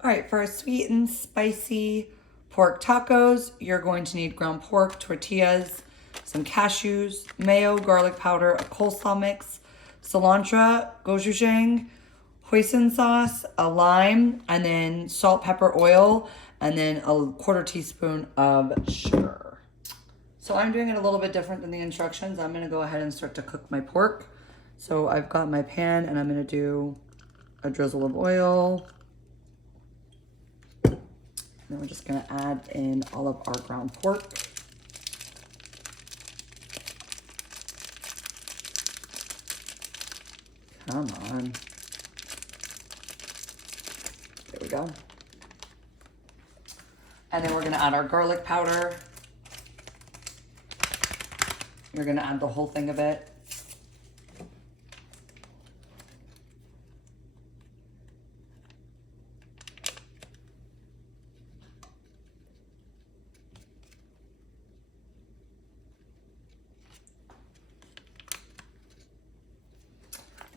All right, for our sweet and spicy pork tacos, you're going to need ground pork, tortillas, some cashews, mayo, garlic powder, a coleslaw mix, cilantro, gochujang, hoisin sauce, a lime, and then salt, pepper, oil, and then a quarter teaspoon of sugar. So I'm doing it a little bit different than the instructions. I'm gonna go ahead and start to cook my pork. So I've got my pan and I'm gonna do a drizzle of oil. Then we're just gonna add in all of our ground pork. Come on. There we go. And then we're gonna add our garlic powder. You're gonna add the whole thing of it.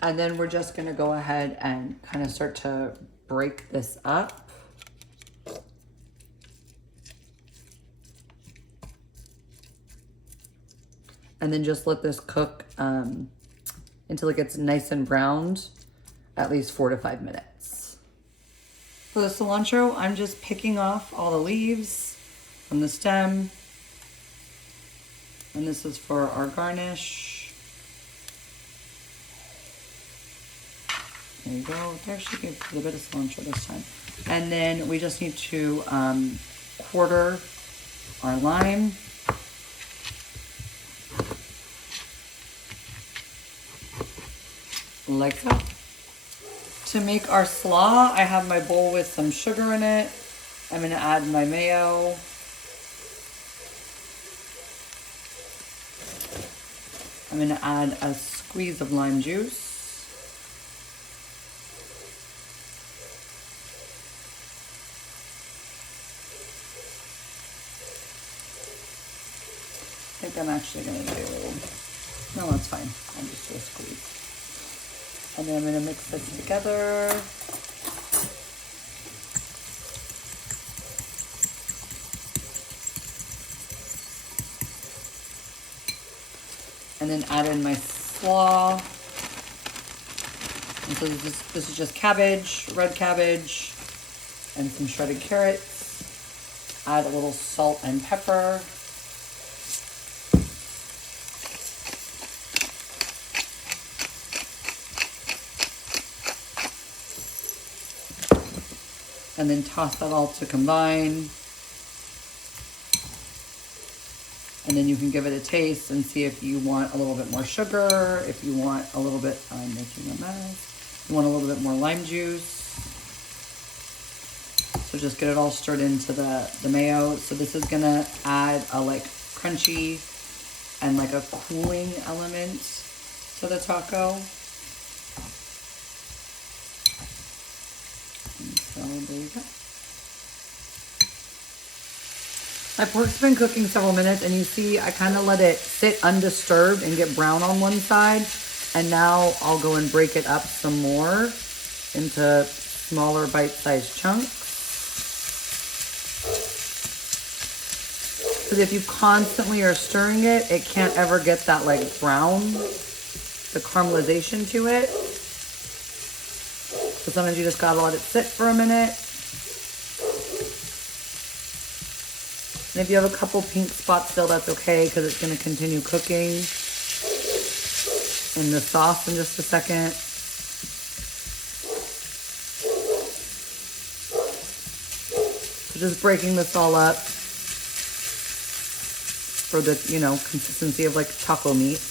And then we're just gonna go ahead and kind of start to break this up. And then just let this cook until it gets nice and browned, at least 4 to 5 minutes. For the cilantro, I'm just picking off all the leaves from the stem. And this is for our garnish. There you go. There should be a little bit of cilantro this time. And then we just need to quarter our lime. Like so. To make our slaw, I have my bowl with some sugar in it. I'm going to add my mayo. I'm going to add a squeeze of lime juice. I think I'm actually going to do, no, that's fine. I'll just do a squeeze. And then I'm going to mix this together. And then add in my slaw. And so this is just cabbage, red cabbage, and some shredded carrots. Add a little salt and pepper. And then toss that all to combine. And then you can give it a taste and see if you want a little bit more sugar, if you want a little bit, I'm making a mess, you want a little bit more lime juice. So just get it all stirred into the mayo. So this is gonna add a like crunchy and like a cooling element to the taco. So there you go. My pork's been cooking several minutes and you see I kind of let it sit undisturbed and get brown on one side. And now I'll go and break it up some more into smaller bite-sized chunks. Because if you constantly are stirring it, it can't ever get that like brown, the caramelization to it. So sometimes you just gotta let it sit for a minute. And if you have a couple pink spots still, that's okay because it's gonna continue cooking in the sauce in just a second. So just breaking this all up for the, you know, consistency of like taco meat.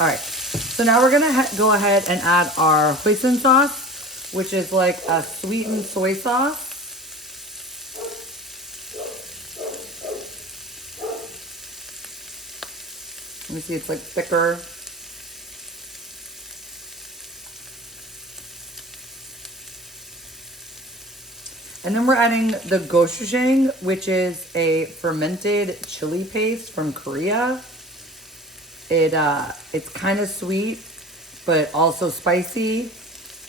All right, so now we're gonna go ahead and add our hoisin sauce, which is like a sweetened soy sauce. Let me see, it's like thicker. And then we're adding the gochujang, which is a fermented chili paste from Korea. It's kind of sweet, but also spicy.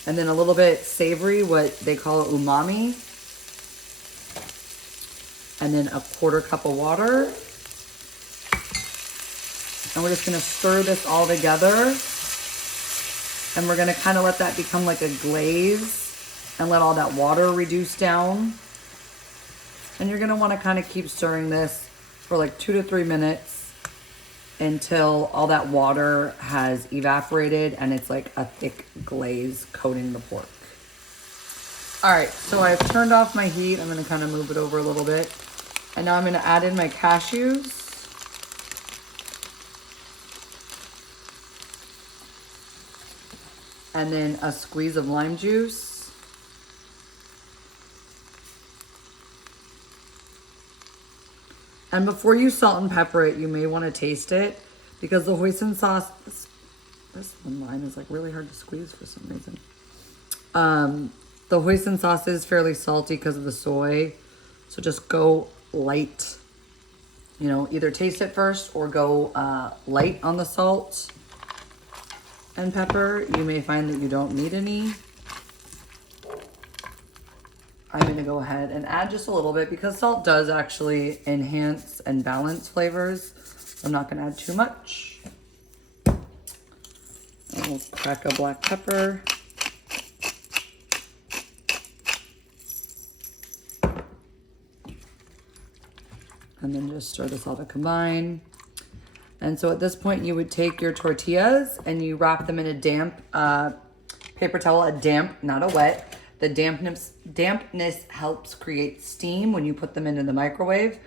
And then a little bit savory, what they call umami. And then a 1/4 cup of water. And we're just gonna stir this all together. And we're gonna kind of let that become like a glaze and let all that water reduce down. And you're gonna wanna kind of keep stirring this for like 2 to 3 minutes until all that water has evaporated and it's like a thick glaze coating the pork. All right, so I've turned off my heat. I'm gonna kind of move it over a little bit. And now I'm gonna add in my cashews. And then a squeeze of lime juice. And before you salt and pepper it, you may want to taste it because the hoisin sauce, this lime is like really hard to squeeze for some reason. The hoisin sauce is fairly salty because of the soy. So just go light, you know, either taste it first or go light on the salt and pepper. You may find that you don't need any. I'm gonna go ahead and add just a little bit because salt does actually enhance and balance flavors. I'm not gonna add too much. And we'll crack a black pepper. And then just stir this all to combine. And so at this point you would take your tortillas and you wrap them in a damp paper towel, a damp, not a wet. The dampness helps create steam when you put them into the microwave.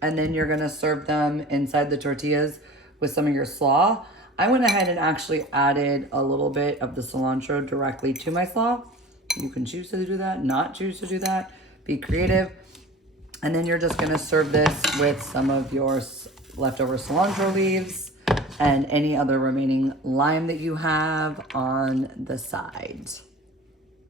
And then you're gonna serve them inside the tortillas with some of your slaw. I went ahead and actually added a little bit of the cilantro directly to my slaw. You can choose to do that, not choose to do that. Be creative. And then you're just gonna serve this with some of your leftover cilantro leaves and any other remaining lime that you have on the side.